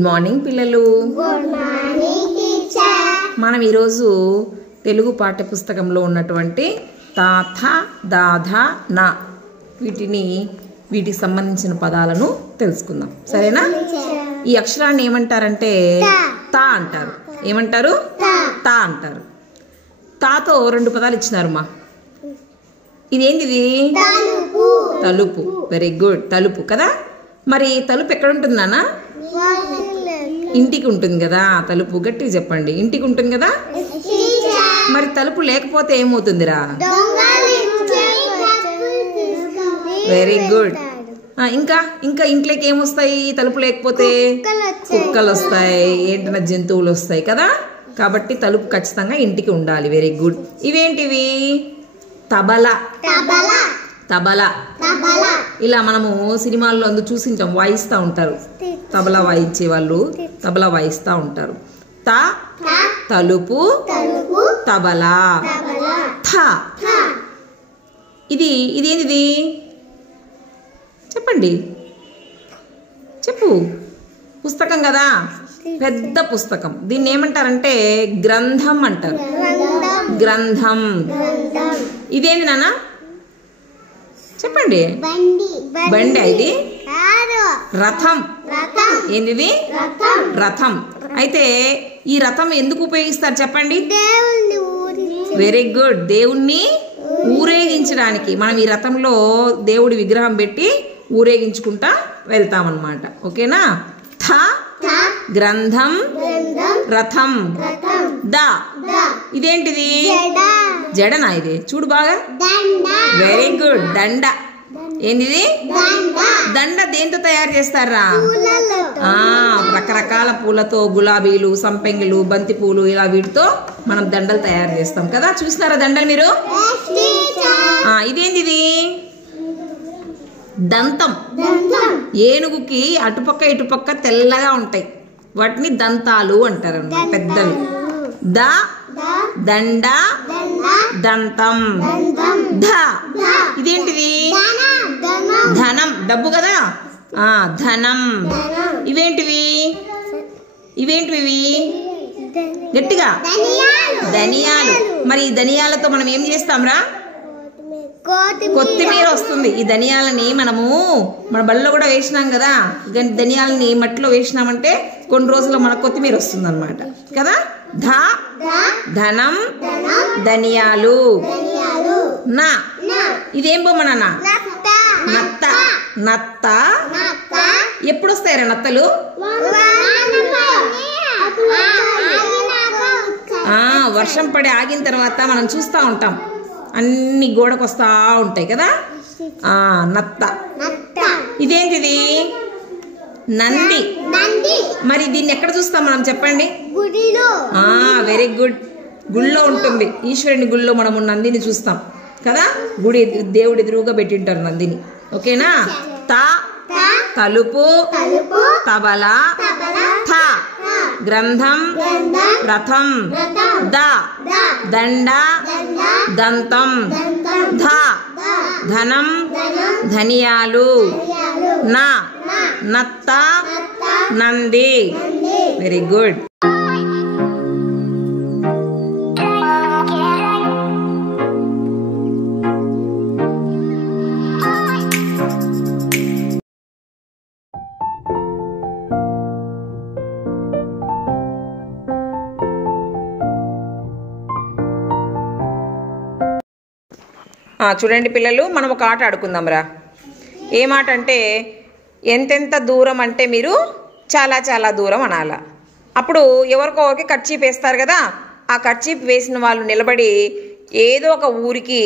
Good morning పిల్లలు. Good morning teacher. మనం ఈరోజు తెలుగు పాఠ్యపుస్తకంలో ఉన్నటువంటి తాథ దాధ నా వీటికి సంబంధించిన పదాలను తెలుసుకుందాం. సరేనా? ఈ అక్షరాన్ని ఏమంటారంటే తా అంటారు. ఏమంటారు? తా అంటారు. తాతో రెండు పదాలు ఇచ్చినారు మా. ఇదేంటిది? తలుపు. Very good. తలుపు కదా. మరి తలుపు ఎక్కడ ఉంటుంది నాన్న? ఇంటికి ఉంటుంది కదా. తలుపు గట్టిగా చెప్పండి. ఇంటికి ఉంటుంది కదా. మరి తలుపు లేకపోతే ఏమవుతుందిరా? Very good. ఇంకా ఇంకా ఇంట్లోకి ఏమొస్తాయి తలుపు లేకపోతే? కుక్కలు వస్తాయి, ఏంటన్నా జంతువులు వస్తాయి కదా. కాబట్టి తలుపు ఖచ్చితంగా ఇంటికి ఉండాలి. Very good. ఇవేంటివి? తబలా. తబలా ఇలా మనము సినిమాల్లో అందు చూసింటాం, వాయిస్తూ ఉంటారు. తబలా వాయించే వాళ్ళు తబలా వాయిస్తూ ఉంటారు. త తలుపు, తబలా. థ ఇదేంటిది చెప్పండి. చెప్పు. పుస్తకం కదా, పెద్ద పుస్తకం. దీన్ని ఏమంటారంటే గ్రంథం అంటారు. గ్రంథం. ఇదేంటి నాన్న చెప్పండి. బండి. ఇది రథం. ఏంటిది? రథం. అయితే ఈ రథం ఎందుకు ఉపయోగిస్తారు చెప్పండి? Very good. దేవుణ్ణి ఊరేగించడానికి. మనం ఈ రథంలో దేవుడి విగ్రహం పెట్టి ఊరేగించుకుంటా వెళ్తామన్నమాట. ఓకేనా? థ గ్రంథం, రథం. ద ఇదేంటిది? జడనా? ఇది చూడు బాగా. Very good. దండ. ఏంటిది? దండ దేంతో తయారు చేస్తారా? రకరకాల పూలతో, గులాబీలు, సంపెంగులు, బంతి పూలు, ఇలా వీటితో మనం దండలు తయారు చేస్తాం కదా. చూసినారా దండలు మీరు? ఇదేంటిది? దంతం. ఏనుగుకి అటుపక్క ఇటుపక్క తెల్లగా ఉంటాయి. వాటిని దంతాలు అంటారు అన్నమాట, పెద్దవి. దండ, దంతం. ధ ఇదేంటిది? ధనం. డబ్బు కదా. ధనం. ఇవేంటివి? గట్టిగా. ధనియాలు. మరి ఈ ధనియాలతో మనం ఏం చేస్తాంరా? కొత్తిమీర వస్తుంది. ఈ ధనియాలని మనము మన బళ్ళలో కూడా వేసినాం కదా. ధనియాలని మట్టిలో వేసినామంటే కొన్ని రోజుల్లో మనకు కొత్తిమీర వస్తుంది అనమాట కదా. ధనం, ధనియాలు. నా ఇదేం బొమ్మ నాన్న? నత్త. నత్త. ఎప్పుడు వస్తాయరా నత్తలు? వర్షం పడి ఆగిన తర్వాత మనం చూస్తూ ఉంటాం, అన్ని గోడకు వస్తూ ఉంటాయి కదా. నత్త. ఇదేంటిది? నంది. మరి దీన్ని ఎక్కడ చూస్తాం మనం చెప్పండి? Very good. గుళ్ళో ఉంటుంది. ఈశ్వరుని గుళ్ళో మనము నందిని చూస్తాం కదా. గుడి దేవుడి ఎదురుగా పెట్టింటారు నందిని. ఓకేనా? తలుపు, తబలా. థ గ్రంథం, రథం. దండ, దంతం. ధ ధనం, ధనియాలు. నత్త, నంది. Very good. చూడండి పిల్లలు, మనం ఒక ఆట ఆడుకుందాంరా. ఏం ఆట అంటే, ఎంతెంత దూరం అంటే మీరు చాలా చాలా దూరం అనాల. అప్పుడు ఎవరికో ఒకరికి కర్చీప్ వేస్తారు కదా. ఆ కర్చీప్ వేసిన వాళ్ళు నిలబడి ఏదో ఒక ఊరికి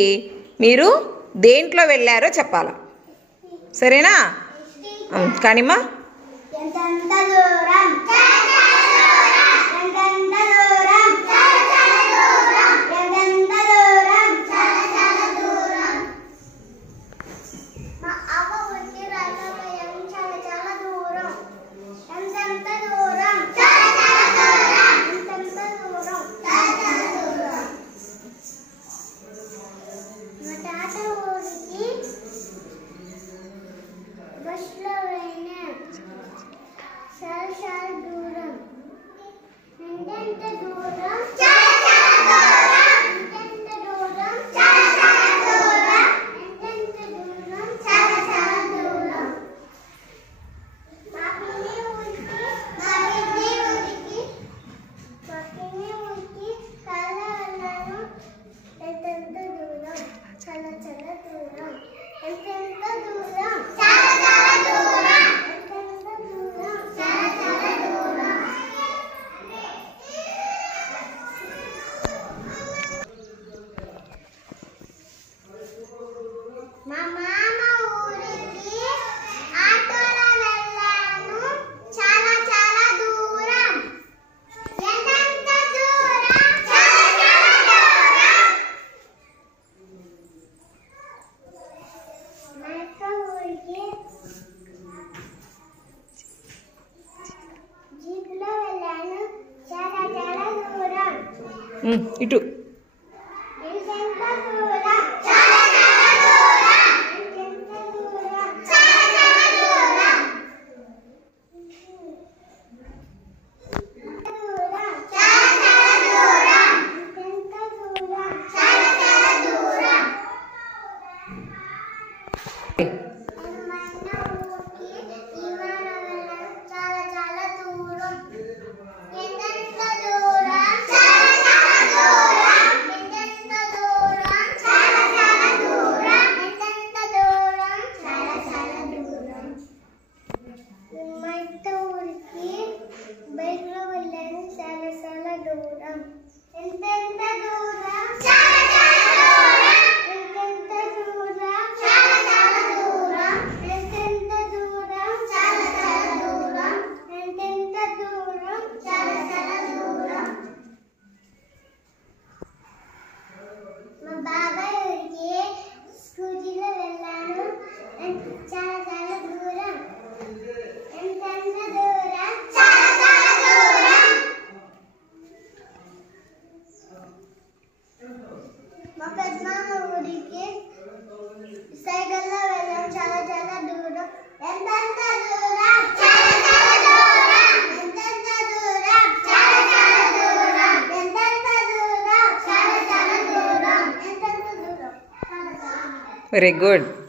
మీరు దేంట్లో వెళ్ళారో చెప్పాల. సరేనా? కానిమ్మా. బస్సులో ఇటు వెరీ గుడ్.